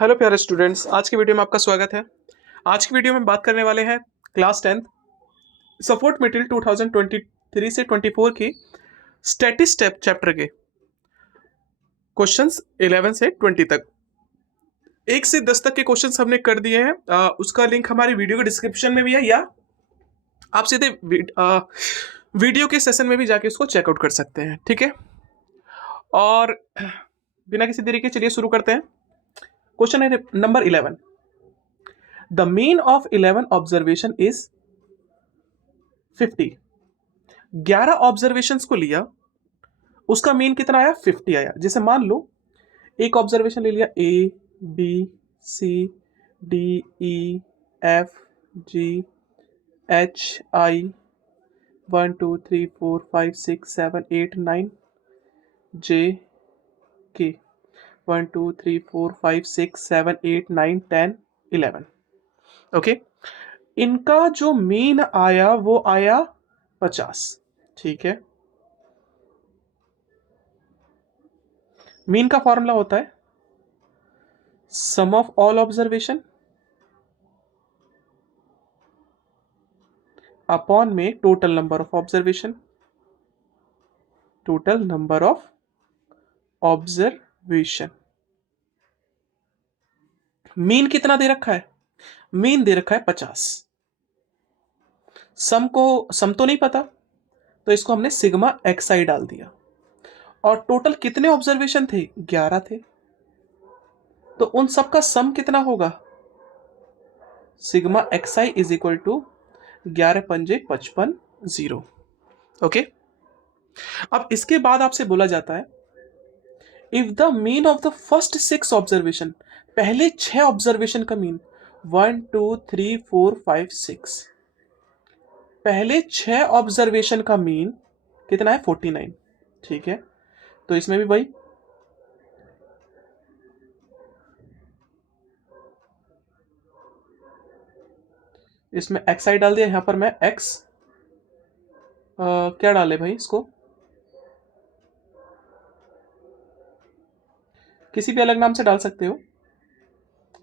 Hello प्यारे students, आज की वीडियो में आपका स्वागत है। आज की वीडियो में बात करने वाले हैं क्लास 10 सपोर्ट मटेरियल 2023 से 24 की स्टैटिस्टिक्स चैप्टर के क्वेश्चंस 11 से 20 तक। 1 से 10 तक के क्वेश्चंस हमने कर दिए हैं। उसका लिंक हमारी वीडियो के डिस्क्रिप्शन में भी है, या आप सीधे वीडियो के सेशन में भी जाके उसको चेकआउट कर सकते हैं। ठीक है, और बिना किसी देरी के चलिए शुरू करते हैं। क्वेश्चन है number 11। The mean of 11 observation is 50। 11 observations को लिया, उसका मीन कितना आया? 50 आया। जैसे मान लो एक ऑब्जर्वेशन ले लिया A B C D E F G H I 1 2 3 4 5 6 7 8 9 J K 1 2 3 4 5 6 7 8 9 10 11। Okay, इनका जो मीन आया वो आया 50। ठीक है, मीन का फॉर्मूला होता है सम ऑफ ऑल ऑब्जर्वेशन अपॉन में total number of observation. Total number of observation. Mean कितना दे रखा है? मीन दे रखा है 50। सम तो नहीं पता, तो इसको हमने सिग्मा एक्स आई डाल दिया। और टोटल कितने ऑब्जर्वेशन थे? 11 थे। तो उन सब का सम कितना होगा? Sigma x i is equal to 11 पंजे 55 0। ओके, अब इसके बाद आपसे बोला जाता है if the mean of the first 6 observation, पहले 6 ऑब्जर्वेशन का मीन 1 2 3 4 5 6, पहले 6 ऑब्जर्वेशन का मीन कितना है? 49। ठीक है, तो इसमें भी भाई इसमें एक्स आई डाल दिया। यहां पर मैं एक्स क्या डाले भाई? इसको किसी भी अलग नाम से डाल सकते हो।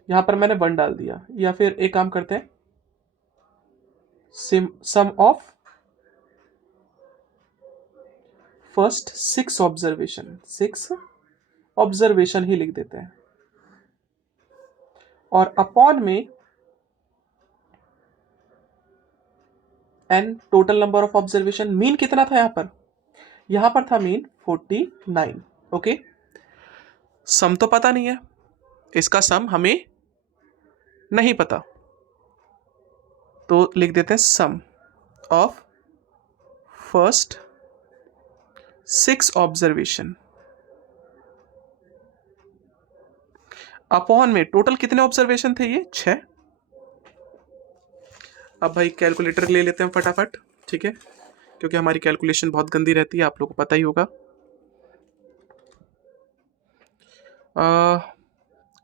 यहां पर मैंने 1 डाल दिया, या फिर एक काम करते हैं sum of first 6 observation, 6 observation ही लिख देते हैं, और अपॉन में n total number of observation. Mean कितना था यहां पर था मीन 49। ओके, सम तो पता नहीं है, इसका सम हमें नहीं पता, तो लिख देते हैं sum of first 6 observation upon में टोटल कितने ऑब्जर्वेशन थे? ये 6। अब भाई कैलकुलेटर ले लेते हैं फटाफट। ठीक है, क्योंकि हमारी कैलकुलेशन बहुत गंदी रहती है, आप लोगों को पता ही होगा।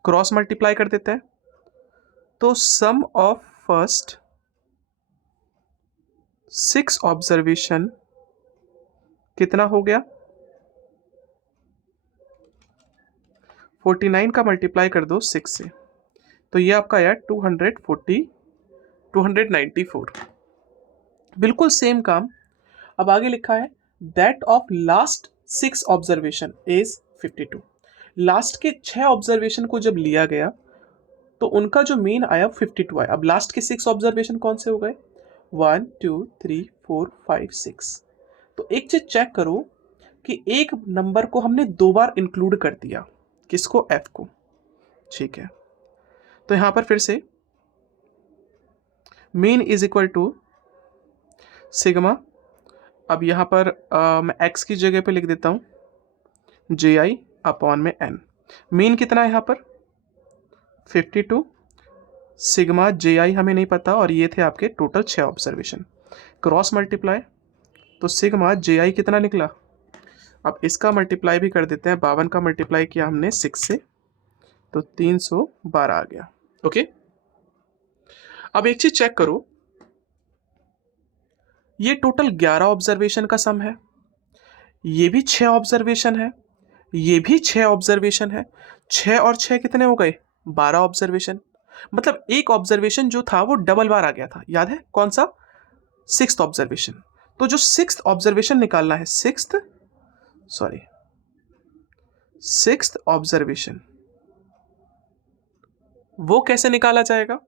क्रॉस मल्टीप्लाई कर देते हैं, तो सम ऑफ फर्स्ट 6 ऑब्जर्वेशन कितना हो गया? 49 का मल्टीप्लाई कर दो 6 से, तो ये आपका आया 294। बिल्कुल सेम काम अब आगे लिखा है that of last 6 observation is 52। Last के 6 ऑब्जर्वेशन को जब लिया गया तो उनका जो मीन आया 52 आया। अब लास्ट के 6 ऑब्जर्वेशन कौन से हो गए? 1 2 3 4 5 6। तो एक चीज चेक करो कि एक नंबर को हमने 2 बार इंक्लूड कर दिया। किसको? एफ को। ठीक है, तो यहां पर फिर से mean is equal to sigma. अब यहां पर मैं एक्स की जगह पे लिख देता हूं जे आई अपॉन में एन। मीन कितना है यहां पर? 52। सिग्मा जे आई हमें नहीं पता, और ये थे आपके टोटल 6 ऑब्जर्वेशन। क्रॉस मल्टीप्लाई, तो सिग्मा जे आई कितना निकला? अब इसका मल्टीप्लाई भी कर देते हैं। 52 का मल्टीप्लाई किया हमने 6 से, तो 312 आ गया। ओके, अब एक चीज चेक करो, ये टोटल 11 ऑब्जर्वेशन का सम है, ये भी 6 ऑब्जर्वेशन है, ये भी 6 ऑब्जर्वेशन है। 6 और 6 कितने हो गए? 12 ऑब्जर्वेशन, मतलब एक ऑब्जर्वेशन जो था वो डबल बार आ गया था, याद है कौन सा? Sixth observation. तो जो सिक्स्थ ऑब्जर्वेशन निकालना है, सिक्स्थ ऑब्जर्वेशन, वो कैसे निकाला जाएगा?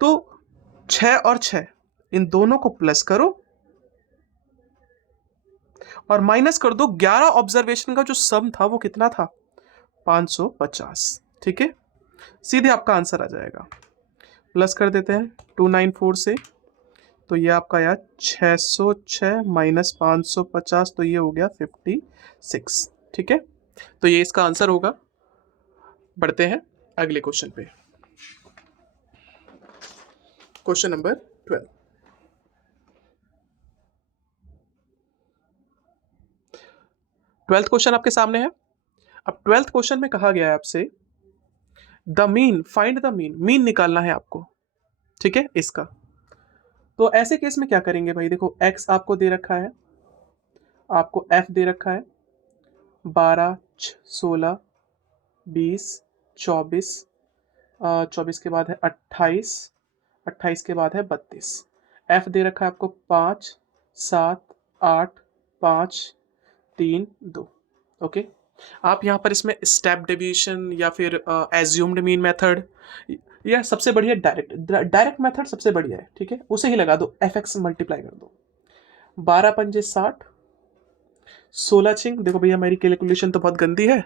तो 6 और 6 इन दोनों को प्लस करो और माइनस कर दो 11 ऑब्जर्वेशन का जो सम था वो कितना था? 550। ठीक है, सीधे आपका आंसर आ जाएगा। प्लस कर देते हैं 294 से, तो ये आपका आया 606 माइनस 550, तो ये हो गया 56। ठीक है, तो ये इसका आंसर होगा। बढ़ते हैं अगले क्वेश्चन पे, क्वेश्चन नंबर 12। ट्वेल्थ क्वेश्चन आपके सामने है। अब ट्वेल्थ क्वेश्चन में कहा गया है आपसे the mean, find the mean, mean निकालना है आपको। ठीक है, इसका तो ऐसे केस में क्या करेंगे भाई? देखो x आपको दे रखा है, आपको f दे रखा है 12, 16, 20, 24, 24 के बाद है 28, 28 के बाद है 32। f दे रखा है आपको 5, 7, 8, 5, 3, 2। ओके, आप यहाँ पर इसमें स्टेप डेविएशन या फिर एज्यूम्ड मीन मेथड, या सबसे बढ़िया डायरेक्ट मेथड सबसे बढ़िया है। ठीक है, उसे ही लगा दो, fx मल्टीप्लाई कर दो। 12 पंजे 60, 16 छिंग, देखो भैया मेरी कैलकुलेशन तो बहुत गंदी है,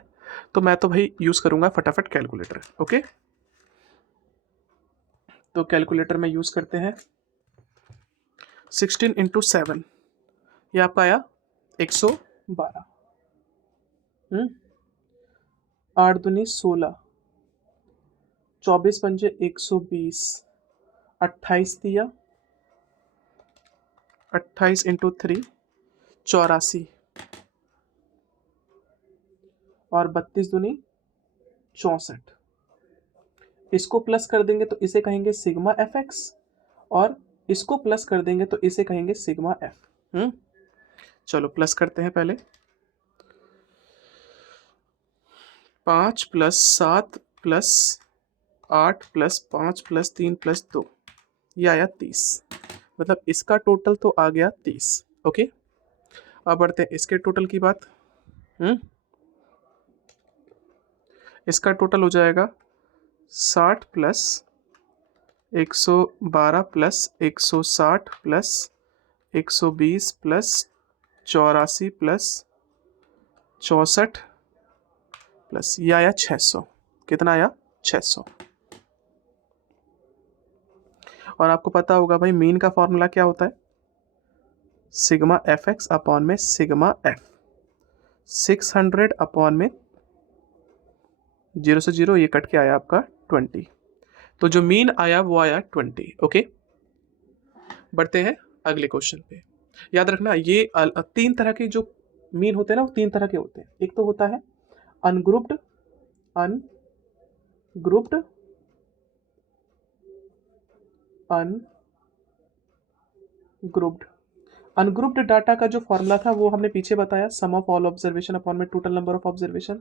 तो मैं तो भाई यूज करूंगा फटाफट कैलकुलेटर। ओके, तो कैलकुलेटर में यूज करते हैं 16 इंटू 7, ये आपका आया 112। 8 दूनी 16, 24 पंजे 120, 28 दिया, 28 इंटू 3 84, और 32 दूनी 64। इसको प्लस कर देंगे तो इसे कहेंगे सिग्मा एफ एक्स, और इसको प्लस कर देंगे तो इसे कहेंगे सिग्मा एफ। चलो प्लस करते हैं पहले। 5 plus 7 plus 8 plus 5 plus 3 plus 2, ये आया 30। मतलब इसका टोटल तो आ गया 30। ओके, अब बढ़ते हैं इसके टोटल की बात। इसका टोटल हो जाएगा 60 plus 112 plus 160 plus 120 plus 84 plus 64 plus ये आया 600। कितना आया? 600। और आपको पता होगा भाई मीन का फॉर्मूला क्या होता है? सिग्मा एफ एक्स अपॉन में सिग्मा एफ। 600 अपॉन में 0 से 0 ये कट के आया आपका 20, तो जो मीन आया वो आया 20। ओके, बढ़ते हैं अगले क्वेश्चन पे। याद रखना ये 3 तरह के जो मीन होते हैं ना, वो 3 तरह के होते हैं। एक तो होता है ungrouped, ungrouped, ungrouped. Ungrouped data का जो फॉर्मूला था वो हमने पीछे बताया, सम ऑफ ऑल ऑब्जर्वेशन अपॉन में टोटल नंबर ऑफ ऑब्जर्वेशन।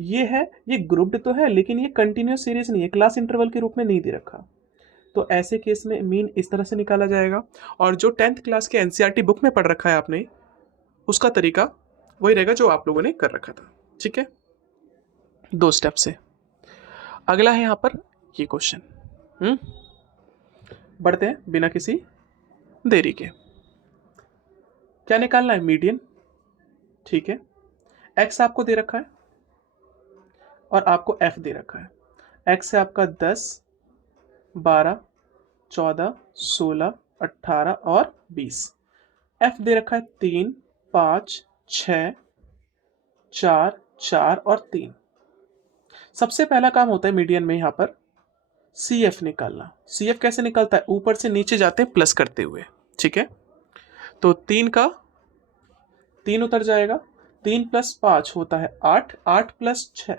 ये है, ये ग्रुप्ड तो है लेकिन ये कंटिन्यूस सीरीज नहीं है, क्लास इंटरवल के रूप में नहीं दे रखा। तो ऐसे केस में मीन इस तरह से निकाला जाएगा। और जो 10th क्लास के एनसीईआरटी बुक में पढ़ रखा है आपने, उसका तरीका वही रहेगा जो आप लोगों ने कर रखा था। ठीक है, 2 स्टेप से। अगला है यहाँ पर ये क्वेश्चन। बढ़ते हैं बिना किसी देरी के। क्या निकालना है? मीडियन। ठीक है, एक्स आपको दे रखा है और आपको एफ दे रखा है। एक्स है आपका 10, 12, 14, 16, 18 और 20। एफ दे रखा है 3, 5, 6, 4, 4 और 3। सबसे पहला काम होता है मीडियन में यहाँ पर सी एफ निकालना। सी एफ कैसे निकलता है? ऊपर से नीचे जाते हैं प्लस करते हुए। ठीक है, तो 3 का 3 उतर जाएगा, 3 प्लस 5 होता है 8, 8 प्लस 6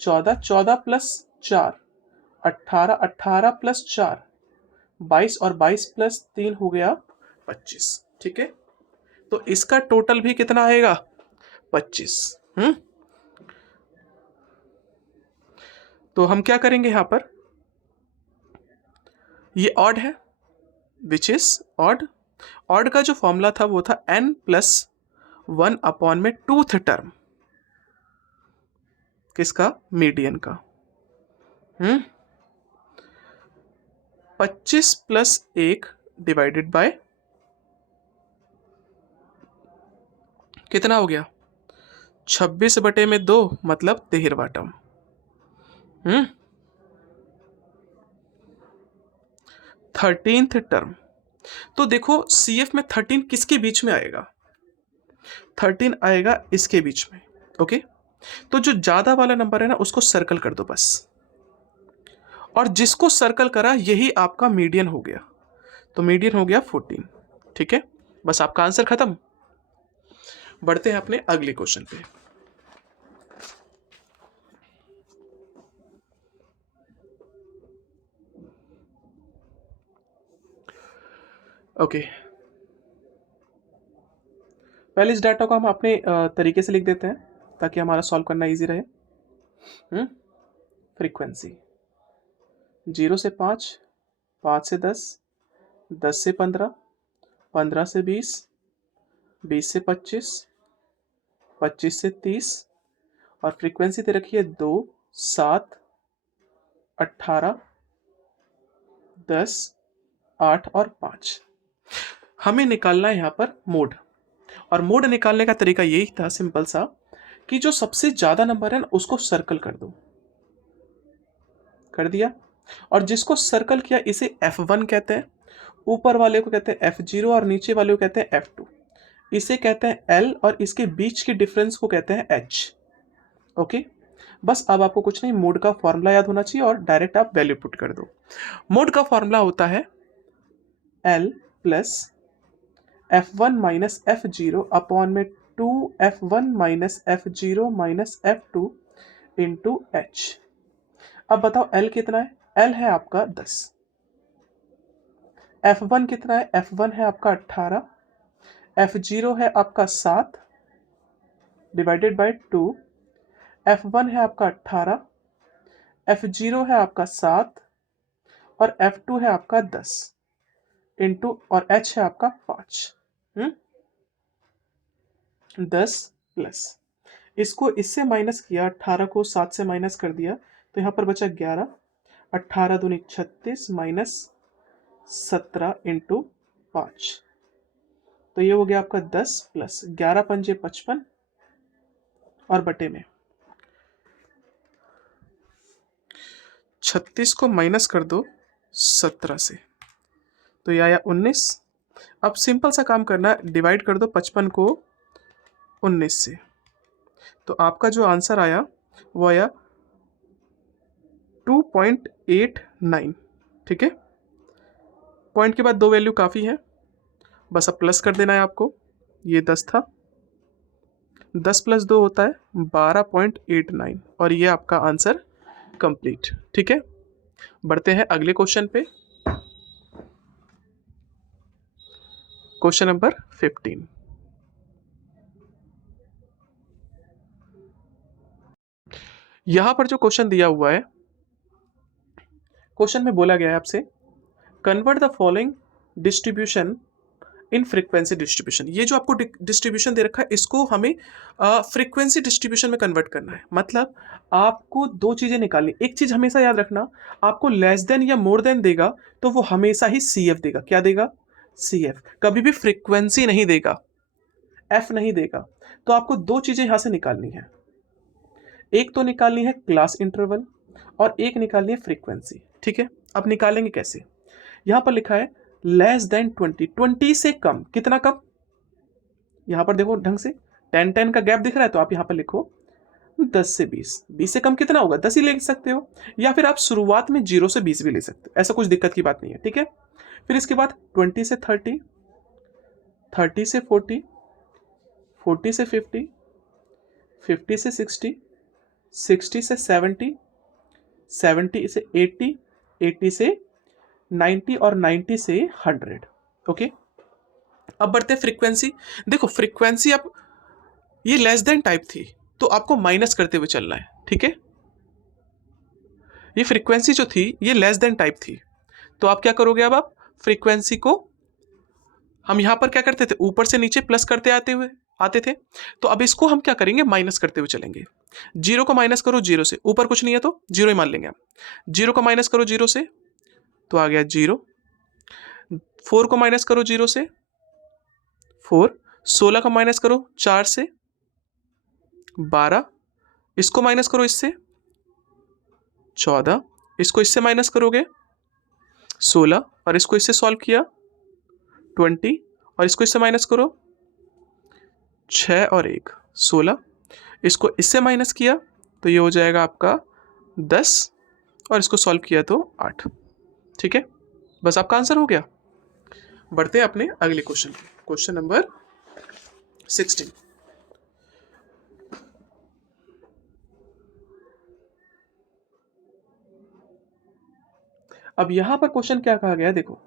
14, 14 प्लस 4 18, 18 प्लस 4 22 और 22 प्लस 3 हो गया 25। ठीक है, तो इसका टोटल भी कितना आएगा? 25। तो हम क्या करेंगे यहाँ पर, ये ऑड है विच इज ऑड। ऑड का जो फॉर्मूला था वो था n+1 टूथ टर्म, किसका, मीडियन का। 25 + 1 डिवाइडेड बाय कितना हो गया, 26/2 मतलब 13वां टर्म। 13th term. तो देखो CF में 13 किसके बीच में आएगा, 13 आएगा इसके बीच में। ओके, तो जो ज्यादा वाला नंबर है ना उसको सर्कल कर दो बस, और जिसको सर्कल करा यही आपका मीडियन हो गया, तो मीडियन हो गया 14। ठीक है, बस आपका आंसर खत्म। बढ़ते हैं अपने अगले क्वेश्चन पे। ओके, पहले इस डाटा को हम अपने तरीके से लिख देते हैं ताकि हमारा सॉल्व करना इजी रहे। फ्रीक्वेंसी 0 से 5, 5 से 10, 10 से 15, 15 से 20, 20 से 25, 25 से 30, और फ्रीक्वेंसी दे रखी है 2, 7, 18, 10, 8 और 5। हमें निकालना है यहाँ पर मोड, और मोड निकालने का तरीका यही था सिंपल सा कि जो सबसे ज्यादा नंबर है ना उसको सर्कल कर दो, कर दिया, और जिसको सर्कल किया इसे F1 कहते हैं, ऊपर वाले को कहते हैं F0 और नीचे वाले को कहते हैं F2, इसे कहते हैं L और इसके बीच के डिफरेंस को कहते हैं H। ओके, बस अब आपको कुछ नहीं, मोड का फॉर्मूला याद होना चाहिए और डायरेक्ट आप वैल्यू पुट कर दो। मोड का फॉर्मूला होता है L + F1 - F0 upon 2F1 - F0 - F2 into H। अब बताओ L कितना है, L है आपका 10, F1 कितना है, F1 है आपका 18, F0 है आपका 7 डिवाइडेड बाय 2, F1 है आपका 18, F0 है आपका 7 और F2 है आपका 10 इंटू, और H है आपका 5। 10 प्लस, इसको इससे माइनस किया, 18 को 7 से माइनस कर दिया तो यहाँ पर बचा 11, 18 दूनी 36 माइनस 17 इंटू 5, तो ये हो गया आपका 10 प्लस 11 पंजे 55 और बटे में 36 को माइनस कर दो 17 से, तो ये आया 19। अब सिंपल सा काम करना है, डिवाइड कर दो 55 को 19 से, तो आपका जो आंसर आया वो आया 2.89। ठीक है, पॉइंट के बाद 2 वैल्यू काफ़ी है, बस अब प्लस कर देना है आपको। ये 10 था, 10 + 2 होता है 12.89 और ये आपका आंसर कंप्लीट। ठीक है, बढ़ते हैं अगले क्वेश्चन पे, क्वेश्चन नंबर 15। यहां पर जो क्वेश्चन दिया हुआ है, क्वेश्चन में बोला गया है आपसे convert the following distribution in frequency distribution. ये जो आपको डिस्ट्रीब्यूशन दे रखा है इसको हमें फ्रीक्वेंसी डिस्ट्रीब्यूशन में कन्वर्ट करना है। मतलब आपको दो चीजें निकालनी, एक चीज हमेशा याद रखना, आपको लेस देन या मोर देन देगा तो वो हमेशा ही CF देगा। क्या देगा, CF, कभी भी फ्रीक्वेंसी नहीं देगा, F नहीं देगा। तो आपको दो चीजें यहां से निकालनी है, एक तो निकालनी है क्लास इंटरवल और एक निकालनी है फ्रीक्वेंसी। ठीक है, अब निकालेंगे कैसे, यहां पर लिखा है लेस देन 20, 20 से कम, कितना कम, यहां पर देखो ढंग से 10 10 का गैप दिख रहा है, तो आप यहां पर लिखो 10 से 20, 20 से कम कितना होगा, 10 ही ले सकते हो, या फिर आप शुरुआत में 0 से 20 भी ले सकते हो, ऐसा कुछ दिक्कत की बात नहीं है। ठीक है, फिर इसके बाद 20 से 30, 30 से 40, 40 से 50, 50 से 60, 60 से 70, 70 से 80, 80 से 90 और 90 से 100। ओके, अब बढ़ते हैं फ्रीक्वेंसी। देखो फ्रीक्वेंसी अब ये लेस देन टाइप थी तो आपको माइनस करते हुए चलना है। ठीक है, ये फ्रीक्वेंसी जो थी ये लेस देन टाइप थी, तो आप क्या करोगे, अब आप फ्रीक्वेंसी को, हम यहां पर क्या करते थे, ऊपर से नीचे प्लस करते आते थे, तो अब इसको हम क्या करेंगे, माइनस करते हुए चलेंगे। जीरो को माइनस करो जीरो से, ऊपर कुछ नहीं है तो जीरो ही मान लेंगे हम। जीरो को माइनस करो जीरो से तो आ गया जीरो। 4 को माइनस करो जीरो से 4। 16 को माइनस करो 4 से 12। इसको माइनस करो इससे 14। इसको इससे माइनस करोगे 16, और इसको इससे सॉल्व किया 20, और इसको इससे माइनस करो 6 और 1 16। इसको इससे माइनस किया तो ये हो जाएगा आपका 10, और इसको सॉल्व किया तो 8। ठीक है, बस आपका आंसर हो गया। बढ़ते हैं अपने अगले क्वेश्चन, क्वेश्चन नंबर 16। अब यहां पर क्वेश्चन क्या कहा गया है, देखो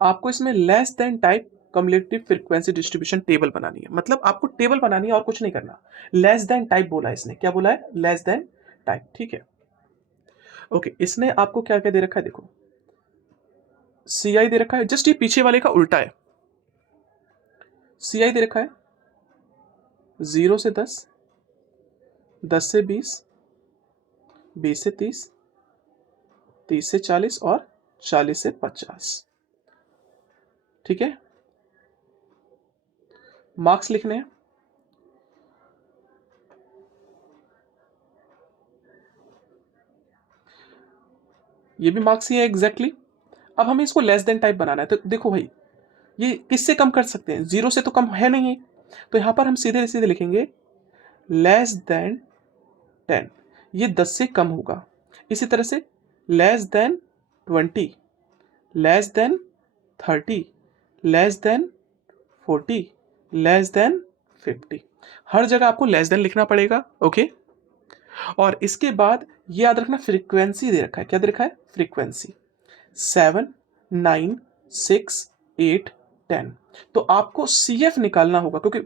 आपको इसमें less than type cumulative frequency distribution table बनानी है, मतलब आपको टेबल बनानी है और कुछ नहीं करना। लेस देन टाइप बोला है इसने, क्या बोला है, लेस देन टाइप। ठीक है, ओके, इसने आपको क्या क्या दे रखा है, देखो CI दे रखा है, जस्ट ये पीछे वाले का उल्टा है। CI दे रखा है 0 से 10, 10 से 20, 20 से 30, 30 से 40 और 40 से 50। ठीक है, मार्क्स लिखने हैं। ये भी मार्क्स ही है एग्जैक्टली। अब हमें इसको लेस देन टाइप बनाना है, तो देखो भाई ये किससे कम कर सकते हैं, 0 से तो कम है नहीं, तो यहां पर हम सीधे सीधे लिखेंगे लेस देन 10, ये 10 से कम होगा। इसी तरह से less than 20, less than 30, less than 40, less than 50। हर जगह आपको लेस देन लिखना पड़ेगा। ओके, और इसके बाद ये याद रखना फ्रीक्वेंसी दे रखा है, क्या दे रखा है, फ्रीक्वेंसी 7, 9, 6, 8, 10। तो आपको CF निकालना होगा, क्योंकि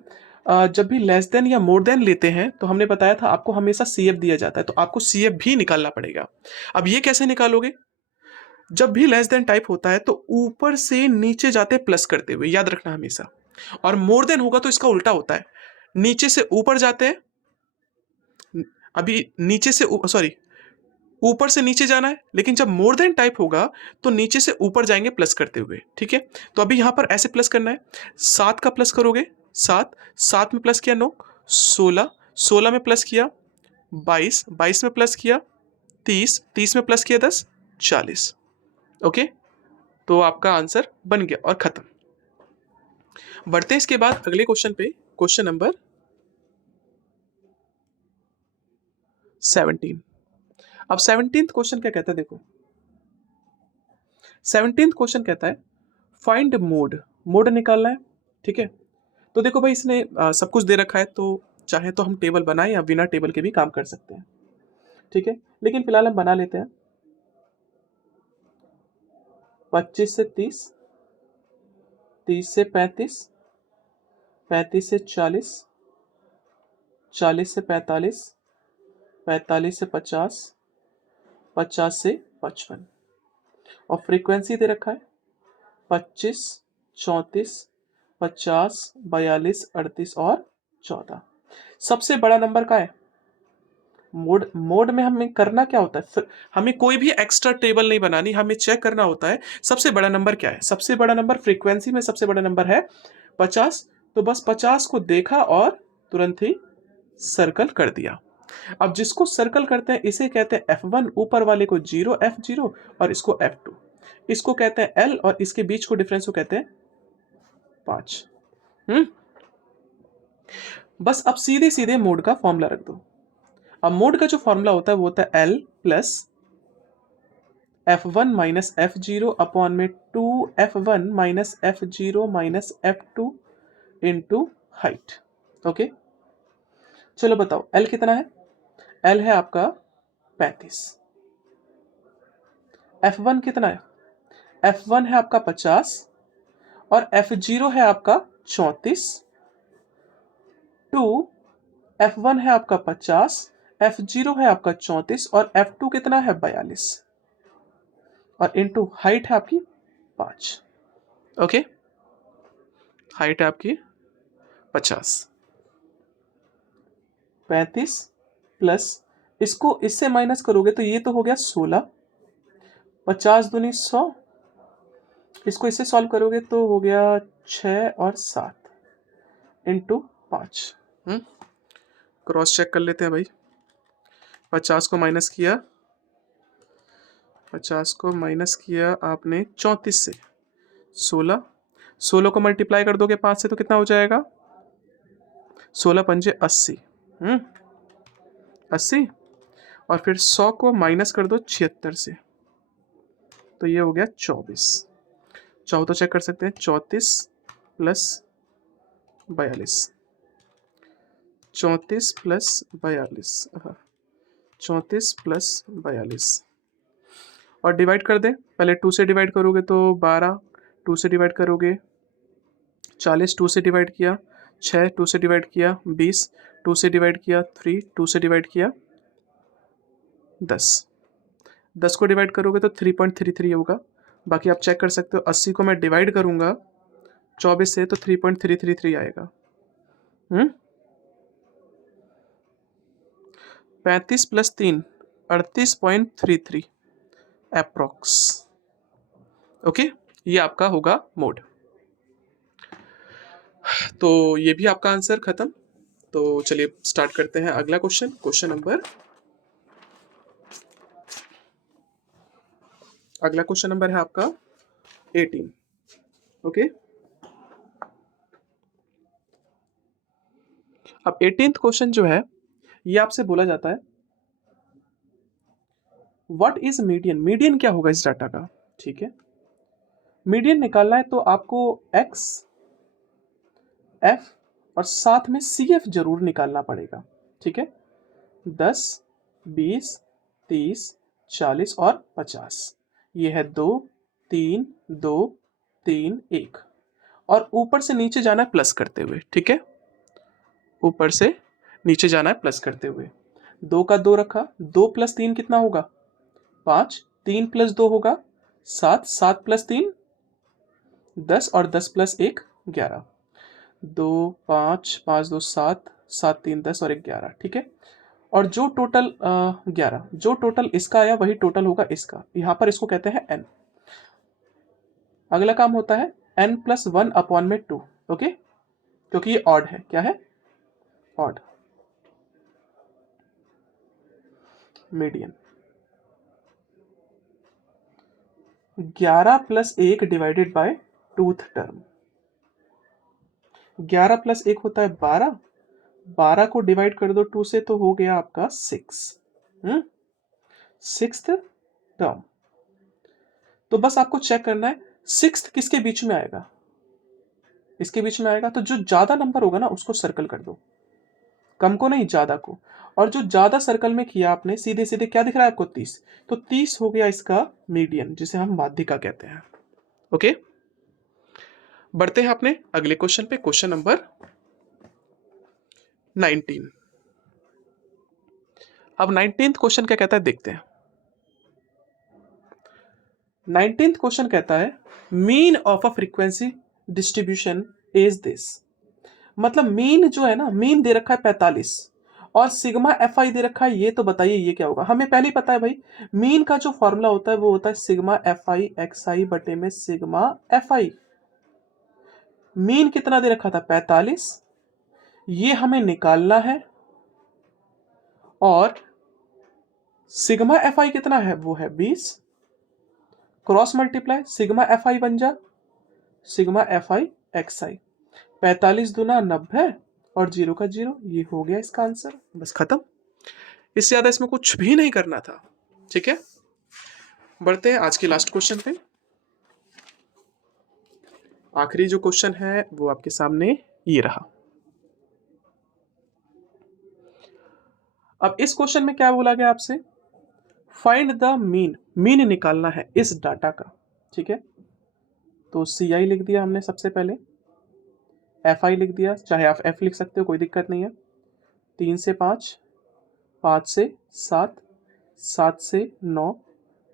जब भी लेस देन या मोर देन लेते हैं तो हमने बताया था आपको हमेशा CF दिया जाता है, तो आपको CF भी निकालना पड़ेगा। अब ये कैसे निकालोगे, जब भी लेस देन टाइप होता है तो ऊपर से नीचे जाते प्लस करते हुए, याद रखना हमेशा। और मोर देन होगा तो इसका उल्टा होता है, नीचे से ऊपर जाते हैं, अभी नीचे से सॉरी ऊपर से नीचे जाना है, लेकिन जब मोर देन टाइप होगा तो नीचे से ऊपर जाएंगे प्लस करते हुए। ठीक है, तो अभी यहां पर ऐसे प्लस करना है, 7 का प्लस करोगे 7, 7 में प्लस किया 9, 16, 16 में प्लस किया 22, 22 में प्लस किया 30, 30 में प्लस किया 10, 40। ओके, तो आपका आंसर बन गया और खत्म। बढ़ते हैं इसके बाद अगले क्वेश्चन पे, क्वेश्चन नंबर 17। अब 17th क्वेश्चन क्या कहता है, देखो 17th क्वेश्चन कहता है फाइंड मोड, मोड निकालना है। ठीक है, तो देखो भाई इसने सब कुछ दे रखा है, तो चाहे तो हम टेबल बनाएं या बिना टेबल के भी काम कर सकते हैं। ठीक है, लेकिन फिलहाल हम बना लेते हैं। 25 से 30, 30 से 35, 35 से 40, 40 से 45, 45 से 50, 50 से 55, और फ्रीक्वेंसी दे रखा है 25, 34, 50, 42, 38 और 14। सबसे बड़ा नंबर का है मोड। मोड में हमें करना क्या होता है, फिर हमें कोई भी एक्स्ट्रा टेबल नहीं बनानी, हमें चेक करना होता है सबसे बड़ा नंबर क्या है। सबसे बड़ा नंबर फ्रीक्वेंसी में सबसे बड़ा नंबर है 50, तो बस 50 को देखा और तुरंत ही सर्कल कर दिया। अब जिसको सर्कल करते हैं इसे कहते हैं F1, ऊपर वाले को 0 F0 और इसको F2, इसको कहते हैं L, और इसके बीच को डिफरेंस को कहते हैं 5। बस अब सीधे सीधे मोड का फॉर्मूला रख दो। अब मोड का जो फॉर्मूला होता है वो होता है L plus F1 minus F0 upon में 2F1 minus F0 minus F2 into height. Okay, चलो बताओ L कितना है, L है आपका 35, F1 कितना है, F1 है आपका 50 और F0 है आपका 34, 2 F1 है आपका 50, F0 है आपका 34 और F2 कितना है 42 और इनटू हाइट है आपकी 5। ओके, हाइट है आपकी 50। 35 प्लस इसको इससे माइनस करोगे तो ये तो हो गया 16, 50 दूनी 100, इसको इससे सॉल्व करोगे तो हो गया 6 और 7 इंटू 5। क्रॉस चेक कर लेते हैं भाई। 50 को माइनस किया, 50 को माइनस किया आपने 34 से, 16, 16 को मल्टीप्लाई कर दोगे 5 से तो कितना हो जाएगा, 16 पंजे 80, 80 और फिर 100 को माइनस कर दो 76 से तो ये हो गया 24। चाहो तो चेक कर सकते हैं, 34 प्लस 42, 34 प्लस 42, 34 प्लस 42 और डिवाइड कर दें। पहले 2 से डिवाइड करोगे तो 12, 2 से डिवाइड करोगे 40, 2 से डिवाइड किया 6, 2 से डिवाइड किया 20, 2 से डिवाइड किया 3, 2 से डिवाइड किया 10, 10 को डिवाइड करोगे तो 3.33 होगा। बाकी आप चेक कर सकते हो, 80 को मैं डिवाइड करूंगा 24 से तो 3.333 आएगा। 35 प्लस 3 38.33 अप्रॉक्स। ओके, ये आपका होगा मोड। तो ये भी आपका आंसर खत्म। तो चलिए स्टार्ट करते हैं अगला क्वेश्चन। अगला क्वेश्चन नंबर है आपका 18। ओके, अब 18th क्वेश्चन जो है ये आपसे बोला जाता है व्हाट इज मीडियन। मीडियन क्या होगा इस डाटा का, ठीक है। मीडियन निकालना है तो आपको एक्स, एफ और साथ में सी एफ जरूर निकालना पड़ेगा, ठीक है। 10, 20, 30, 40 और 50, ये है 2, 3, 2, 3, 1 और ऊपर से नीचे जाना है प्लस करते हुए, ठीक है। ऊपर से नीचे जाना है प्लस करते हुए। 2 का 2 रखा, 2 प्लस 3 कितना होगा 5, 3 प्लस 2 होगा 7, 7 प्लस 3 10 और 10 प्लस 1 11, 2 5 5 2 7, 7 3 10 और 1 11, ठीक है। और जो टोटल 11, जो टोटल इसका आया वही टोटल होगा इसका, यहां पर इसको कहते हैं n। अगला काम होता है n प्लस 1 अपॉन में 2, ओके, क्योंकि ये ऑड है। क्या है, odd. Median 11 plus 1 divided by tooth term. 11 plus 1 होता है 12, 12 को डिवाइड कर दो 2 से तो हो गया आपका 6, सिक्स्थ टर्म। तो बस आपको चेक करना है सिक्स्थ किसके बीच में आएगा, इसके बीच में आएगा। तो जो ज्यादा नंबर होगा ना उसको सर्कल कर दो, कम को नहीं ज्यादा को। और जो ज्यादा सर्कल में किया आपने सीधे सीधे क्या दिख रहा है आपको 30, तो 30 हो गया इसका मीडियन जिसे हम माध्यिका कहते हैं। ओके, बढ़ते हैं अपने अगले क्वेश्चन पे, क्वेश्चन नंबर 19। अब 19th क्वेश्चन क्या कहता है देखते हैं। 19th क्वेश्चन कहता है mean of a frequency distribution is this. मतलब मीन जो है ना, मीन दे रखा है 45 और सिग्मा एफ आई दे रखा है, ये तो बताइए ये क्या होगा। हमें पहले ही पता है भाई, मीन का जो फॉर्मूला होता है वो होता है सिग्मा एफ आई एक्स आई बटे में सिग्मा एफ आई। मीन कितना दे रखा था 45, ये हमें निकालना है और सिग्मा एफ आई कितना है वो है 20, cross multiply sigma F I बन जा सिग्मा एफ आई एक्स आई, 45 दूना 90 और 0 का 0, ये हो गया इसका आंसर। बस खत्म, इससे ज्यादा इसमें कुछ भी नहीं करना था, ठीक है। बढ़ते हैं आज के लास्ट क्वेश्चन पे। आखिरी जो क्वेश्चन है वो आपके सामने ये रहा। अब इस क्वेश्चन में क्या बोला गया आपसे, फाइंड द मीन, मीन निकालना है इस डाटा का, ठीक है। तो सी आई लिख दिया हमने सबसे पहले, एफ आई लिख दिया, चाहे आप एफ लिख सकते हो कोई दिक्कत नहीं है। 3 से 5 5 से 7, 7 से 9,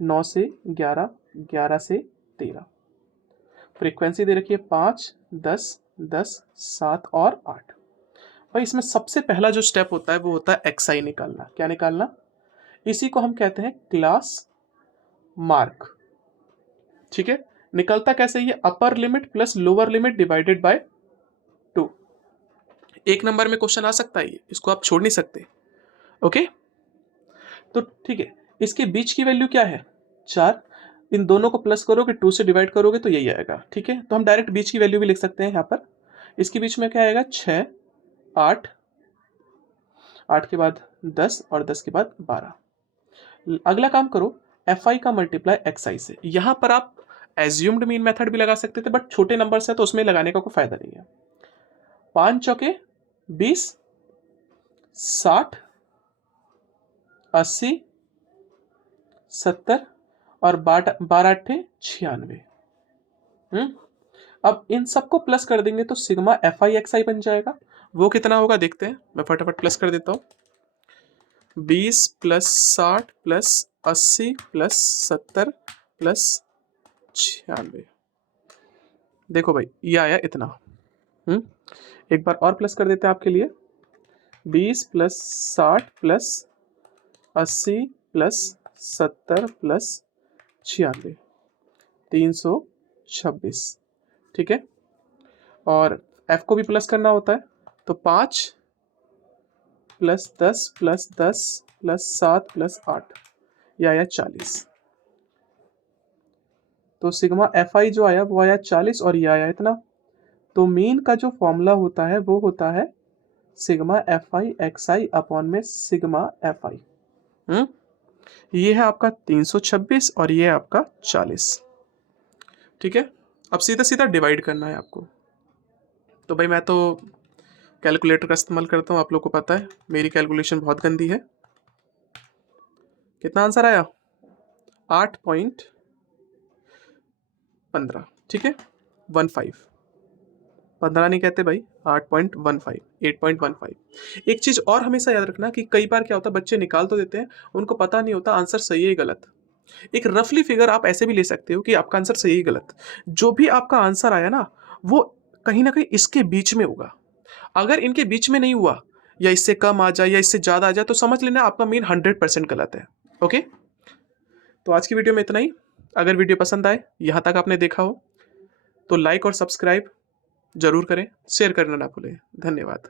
9 से 11, 11 से 13। फ्रीक्वेंसी दे रखी है 5, 10, 10, 7 और 8। भाई इसमें सबसे पहला जो स्टेप होता है वो होता है एक्सआई निकालना। क्या निकालना? इसी को हम कहते हैं क्लास मार्क। ठीक है, निकलता कैसे? ये upper limit plus lower limit divided by 2। एक नंबर में क्वेश्चन आ सकता है, इसको आप छोड़ नहीं सकते। ओके, तो ठीक है, इसके बीच की वैल्यू क्या है? 4। इन दोनों को प्लस करोगे, 2 से डिवाइड करोगे तो यही आएगा। ठीक है, तो हम डायरेक्ट बीच की वैल्यू भी लिख सकते हैं यहाँ पर। इसके बीच में क्या आएगा? 6, 8, 8 के बाद 10 और 10 के बाद 12। अगला काम करो, एफ आई का मल्टीप्लाई एक्स आई से। यहां पर आप एज्यूम्ड मीन मेथड भी लगा सकते थे, बट छोटे नंबर है तो उसमें लगाने का कोई फायदा नहीं है। 5 चौके 20, 60, 80, 70 और 12 अट्ठे 96। अब इन सबको प्लस कर देंगे तो सिग्मा एफ आई एक्स आई बन जाएगा। वो कितना होगा देखते हैं, मैं फटाफट प्लस कर देता हूं। 20 प्लस 60 प्लस 80 प्लस 70 प्लस 96। देखो भाई ये आया इतना। एक बार और प्लस कर देते हैं आपके लिए। 20 प्लस 60 प्लस 80 प्लस 70 प्लस 96, 326। ठीक है, और f को भी प्लस करना होता है तो 5 प्लस 10 प्लस 10 प्लस 7 प्लस 8, यह आया 40। तो सिग्मा एफ आई जो आया वो आया 40 और ये आया इतना। तो मीन का जो फॉर्मूला होता है वो होता है sigma F I x I upon में सिग्मा एफ आई। ये है आपका 326 और ये है आपका 40। ठीक है, अब सीधा सीधा डिवाइड करना है आपको। तो भाई मैं तो कैलकुलेटर का इस्तेमाल करता हूँ, आप लोग को पता है मेरी कैलकुलेशन बहुत गंदी है। कितना आंसर आया? 8.15। ठीक है, 15 15 नहीं कहते भाई, 8.15, 8.15। एक चीज और हमेशा याद रखना कि कई बार क्या होता है, बच्चे निकाल तो देते हैं, उनको पता नहीं होता आंसर सही है गलत। एक रफली फिगर आप ऐसे भी ले सकते हो कि आपका आंसर सही है गलत। जो भी आपका आंसर आया ना वो कहीं ना कहीं इसके बीच में होगा। अगर इनके बीच में नहीं हुआ या इससे कम आ जाए या इससे ज्यादा आ जाए तो समझ लेना आपका मीन 100% गलत है। ओके, तो आज की वीडियो में इतना ही। अगर वीडियो पसंद आए, यहां तक आपने देखा हो तो लाइक और सब्सक्राइब जरूर करें, शेयर करना ना भूलें। धन्यवाद।